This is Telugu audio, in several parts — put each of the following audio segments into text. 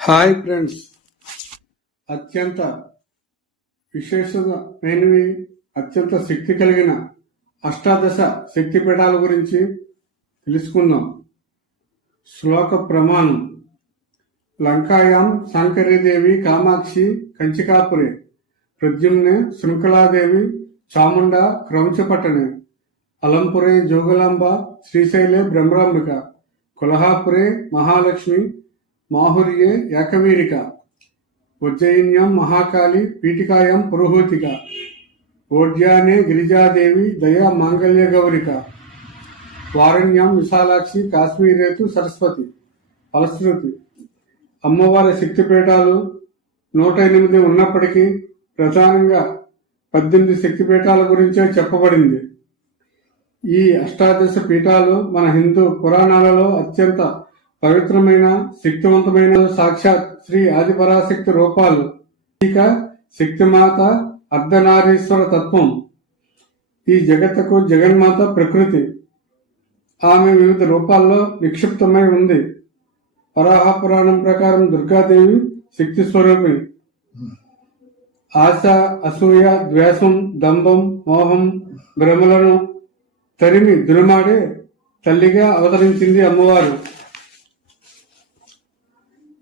హాయ్ ఫ్రెండ్స్, అత్యంత విశేషమైనవి, అత్యంత శక్తి కలిగిన అష్టాదశ శక్తిపీఠాల గురించి తెలుసుకుందాం. శ్లోక ప్రమాణం. లంకాయాం శంకరీదేవి కామాక్షి కంచికాపురే, ప్రద్యుమ్నే శృంఖలాదేవి చాముండా క్రౌంచపట్టణే, అలంపురే జోగులాంబ శ్రీశైలే బ్రహ్మరాంబిక, కొల్హాపురే మహాలక్ష్మి మాహుర్యే ఏకవీరిక, ఉజ్జయిన్యం మహాకాళి పీఠికాయం పురుహూతిక, ఓడ్యానే గిరిజాదేవి దయా మాంగళ్య గౌరిక, వారణ్యం విశాలాక్షి కాశ్మీరేతు సరస్వతి. ఫలశ్రుతి. అమ్మవారి శక్తిపీఠాలు 108 ఉన్నప్పటికీ ప్రధానంగా 18 శక్తిపీఠాల గురించే చెప్పబడింది. ఈ అష్టాదశ పీఠాలు మన హిందూ పురాణాలలో అత్యంత పవిత్రమైన, శక్తివంతమైన సాక్షాత్ శ్రీ ఆదిపరాశక్తి రూపాలు. ఇక శక్తిమాత అర్ధనారీశ్వర తత్వం. ఈ జగత్తుకు జగన్మాత ప్రకృతి. ఆమె వివిధ రూపాల్లో నిక్షిప్తమై ఉంది. వరాహ పురాణం ప్రకారం దుర్గాదేవి శక్తి స్వరూపిణి. ఆశ, అసూయ, ద్వేషం, దంభం, మోహం, భ్రమలను తరిమి దురుమాడే తల్లిగా అవతరించింది అమ్మవారు.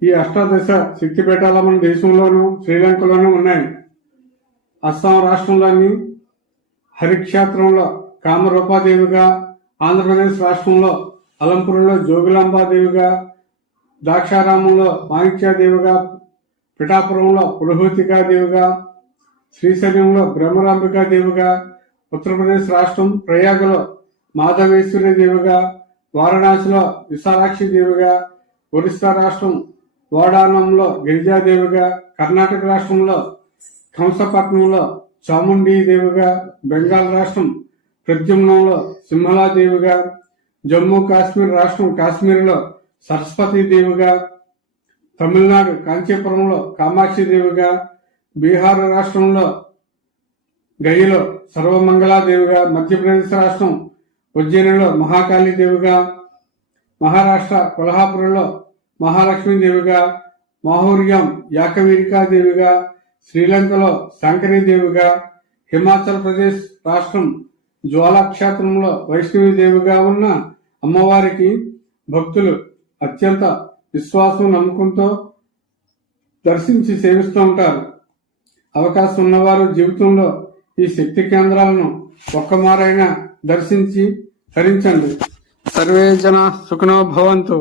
ఈ అష్టాదశ శక్తిపీఠాలు మన దేశంలోనూ శ్రీలంకలోనూ ఉన్నాయి. అస్సాం రాష్ట్రంలోని హరిక్షేత్రంలో కామరూపాదేవిగా, ఆంధ్రప్రదేశ్ రాష్ట్రంలో అలంపురంలో జోగులాంబాదేవిగా, ద్రాక్షారామంలో మాణిక్యాదేవిగా, పిఠాపురంలో పురుహూతికాదేవిగా, శ్రీశైలంలో బ్రహ్మరాంబికాదేవిగా, ఉత్తరప్రదేశ్ రాష్ట్రం ప్రయాగలో మాధవేశ్వరి దేవిగా, వారణాసిలో విశాలాక్షి దేవిగా, ఒరిస్సా రాష్ట్రం వాడానంలో గిరిజాదేవిగా, కర్ణాటక రాష్ట్రంలో కంసపట్నంలో చాముండీ దేవిగా, బెంగాల్ రాష్ట్రం ప్రద్యుమ్నంలో సింహలాదేవిగా, జమ్మూ కాశ్మీర్ రాష్ట్రం కాశ్మీర్లో సరస్వతీ దేవిగా, తమిళనాడు కాంచీపురంలో కామాక్షి దేవిగా, బీహార్ రాష్ట్రంలో గయలో సర్వమంగళాదేవిగా, మధ్యప్రదేశ్ రాష్ట్రం ఉజ్జయినిలో మహాకాళీ దేవిగా, మహారాష్ట్ర కొల్హాపురంలో మహాలక్ష్మీదేవిగా, మాహూర్యం యాకవీరికాదేవిగా, శ్రీలంకలో శంకరీదేవిగా, హిమాచల్ ప్రదేశ్ రాష్ట్రం జ్వాలాక్షేత్రంలో వైష్ణవీదేవిగా ఉన్న అమ్మవారికి భక్తులు అత్యంత విశ్వాసం, నమ్మకంతో దర్శించి సేవిస్తూ ఉంటారు. అవకాశం ఉన్నవారు జీవితంలో ఈ శక్తి కేంద్రాలను ఒక్కమారైనా దర్శించి తరించండి. సర్వే జన సుఖినో భవంతు.